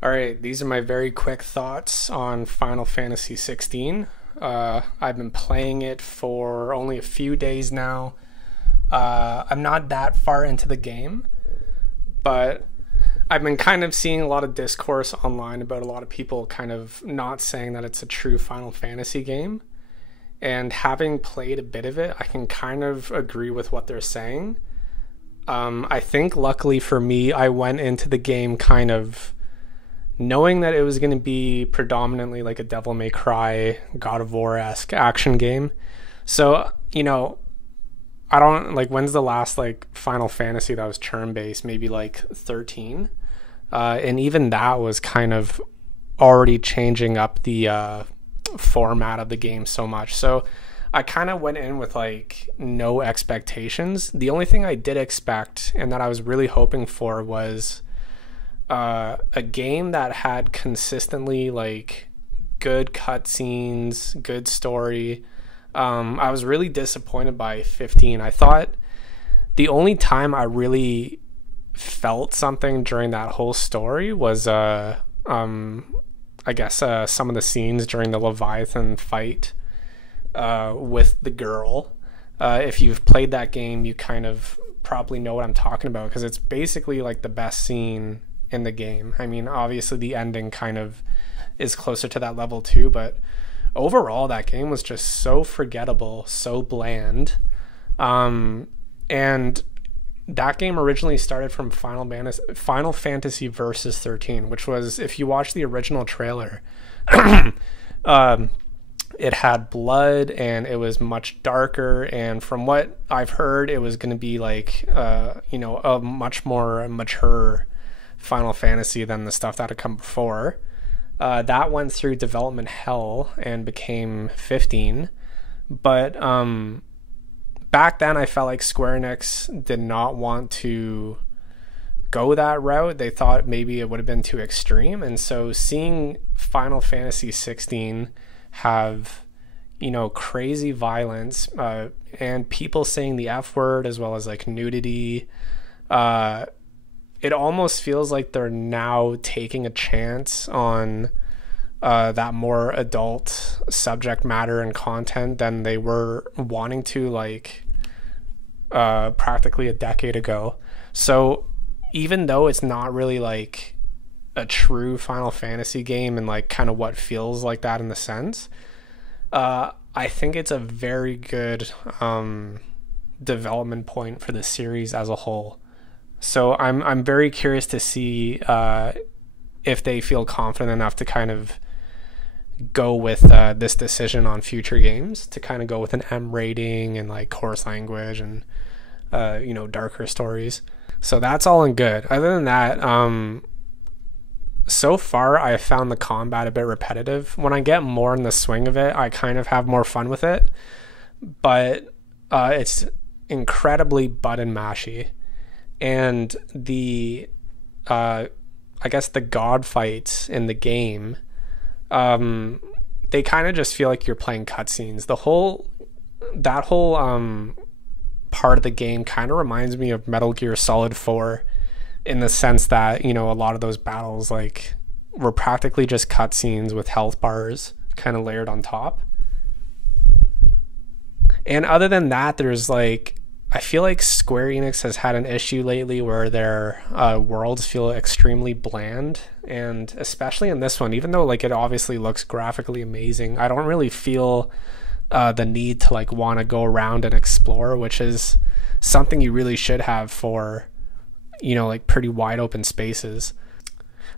All right, these are my very quick thoughts on Final Fantasy 16. I've been playing it for only a few days now. I'm not that far into the game, but I've been kind of seeing a lot of discourse online about a lot of people kind of not saying that it's a true Final Fantasy game. And having played a bit of it, I can kind of agree with what they're saying. I think luckily for me, I went into the game kind of knowing that it was going to be predominantly like a Devil May Cry, God of War-esque action game. So, I don't like, when's the last like Final Fantasy that was turn-based? Maybe like 13. And even that was kind of already changing up the format of the game so much. So I kind of went in with like no expectations. The only thing I did expect and that I was really hoping for was a game that had consistently like good cutscenes, good story. I was really disappointed by 15. I thought the only time I really felt something during that whole story was I guess some of the scenes during the Leviathan fight with the girl. If you've played that game, you kind of probably know what I'm talking about, because it's basically like the best scene in the game. I mean, obviously the ending kind of is closer to that level too, but overall that game was just so forgettable, so bland. And that game originally started from Final Fantasy Versus 13, which was, if you watch the original trailer, it had blood and it was much darker. And from what I've heard, it was going to be like, a much more mature Final Fantasy than the stuff that had come before. That went through development hell and became 15. But back then I felt like Square Enix did not want to go that route. They thought maybe it would have been too extreme. And so seeing Final Fantasy 16 have, crazy violence and people saying the F word as well as like nudity, it almost feels like they're now taking a chance on that more adult subject matter and content than they were wanting to, like practically a decade ago. So even though it's not really like a true Final Fantasy game and like kind of what feels like that in the sense, I think it's a very good development point for the series as a whole. So I'm very curious to see if they feel confident enough to kind of go with this decision on future games, to kind of go with an M rating and like coarse language and darker stories. So that's all in good. Other than that, so far I found the combat a bit repetitive. When I get more in the swing of it, I kind of have more fun with it. But it's incredibly button mashy. And the I guess the god fights in the game, they kind of just feel like you're playing cutscenes. That whole part of the game kind of reminds me of Metal Gear Solid 4, in the sense that, a lot of those battles like were practically just cutscenes with health bars kind of layered on top. And other than that, there's like, I feel like Square Enix has had an issue lately where their worlds feel extremely bland, and especially in this one, even though like it obviously looks graphically amazing, I don't really feel the need to like want to go around and explore, which is something you really should have for, like pretty wide open spaces.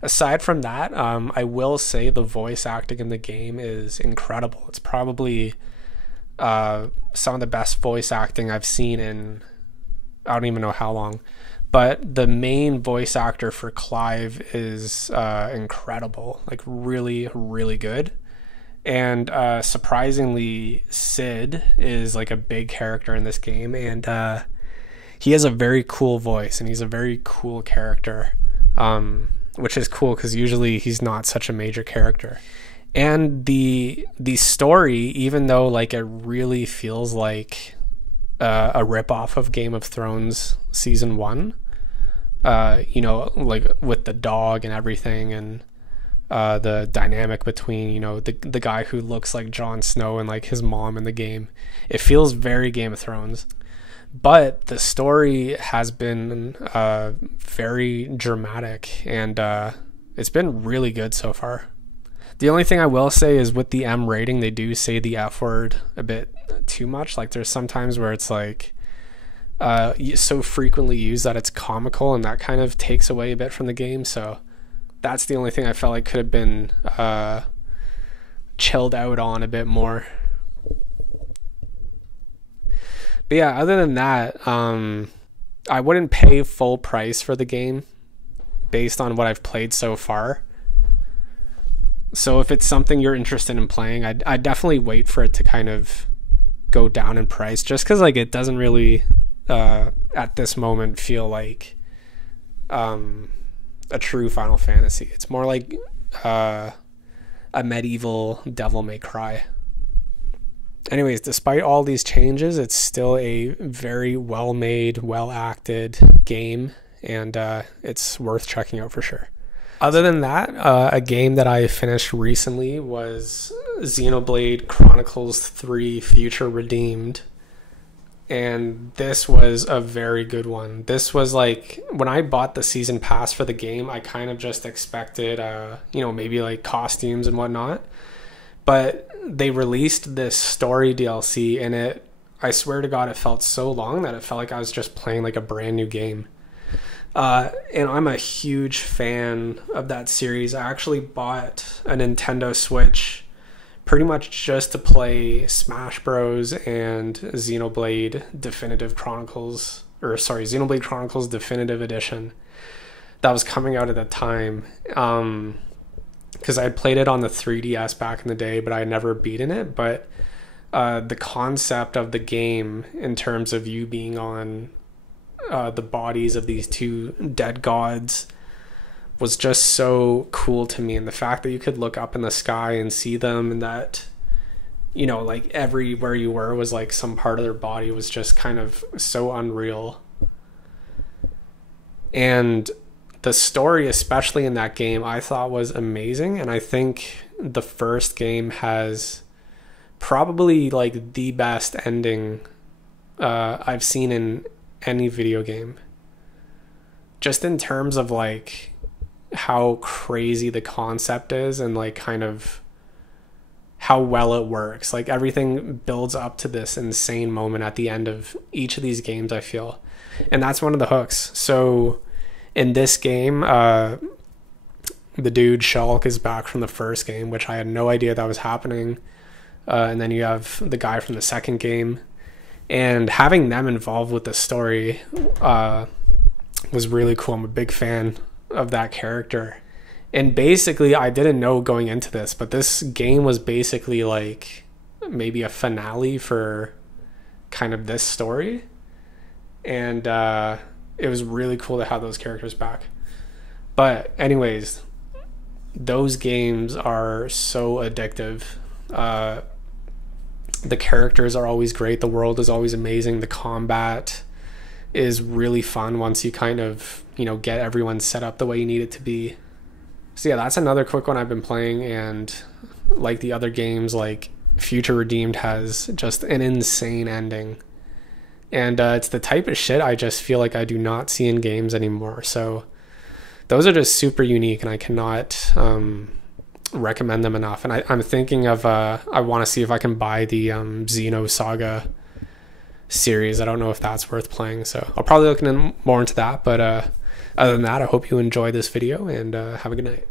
Aside from that, I will say the voice acting in the game is incredible. It's probably some of the best voice acting I've seen in I don't even know how long. But the main voice actor for Clive is incredible, like really, really good. And surprisingly, Sid is like a big character in this game, and he has a very cool voice and he's a very cool character, which is cool because usually he's not such a major character. And the story, even though like it really feels like a ripoff of Game of Thrones season 1, like with the dog and everything, and the dynamic between, you know, the guy who looks like Jon Snow and like his mom in the game. It feels very Game of Thrones, but the story has been very dramatic, and it's been really good so far. The only thing I will say is with the M rating, they do say the F word a bit too much. Like there's some times where it's like so frequently used that it's comical, and that kind of takes away a bit from the game. So that's the only thing I felt like could have been chilled out on a bit more. But yeah, other than that, I wouldn't pay full price for the game based on what I've played so far. So if it's something you're interested in playing, I'd definitely wait for it to kind of go down in price, just because like it doesn't really at this moment feel like a true Final Fantasy. It's more like a medieval Devil May Cry. Anyways, despite all these changes, it's still a very well-made, well-acted game, and it's worth checking out for sure. Other than that, a game that I finished recently was Xenoblade Chronicles 3 Future Redeemed. And this was a very good one. This was like, when I bought the season pass for the game, I kind of just expected, you know, maybe like costumes and whatnot. But they released this story DLC, and it, I swear to God, it felt so long that it felt like I was just playing like a brand new game. And I'm a huge fan of that series. I actually bought a Nintendo Switch pretty much just to play Smash Bros. And Xenoblade Definitive Chronicles, or sorry, Xenoblade Chronicles Definitive Edition that was coming out at the time. Because I had played it on the 3DS back in the day, but I had never beaten it. But the concept of the game in terms of you being on the bodies of these two dead gods was just so cool to me, and the fact that you could look up in the sky and see them, and that, you know, like everywhere you were was like some part of their body, was just kind of so unreal. And the story, especially in that game, I thought was amazing, and I think the first game has probably like the best ending I've seen in any video game, just in terms of like how crazy the concept is, and like kind of how well it works. Like everything builds up to this insane moment at the end of each of these games, I feel, and that's one of the hooks. So in this game, the dude Shulk is back from the first game, which I had no idea that was happening, and then you have the guy from the second game, and having them involved with the story was really cool. I'm a big fan of that character. And basically, I didn't know going into this, but this game was basically like maybe a finale for kind of this story. And it was really cool to have those characters back. But anyways, those games are so addictive. The characters are always great. The world is always amazing. The combat is really fun once you kind of, you know, get everyone set up the way you need it to be. So yeah, that's another quick one I've been playing, and like the other games, like Future Redeemed has just an insane ending. And it's the type of shit I just feel like I do not see in games anymore. So those are just super unique, and I cannot recommend them enough. And I'm thinking of, I want to see if I can buy the Xeno Saga series. I don't know if that's worth playing, so I'll probably look more into that. But other than that, I hope you enjoy this video, and have a good night.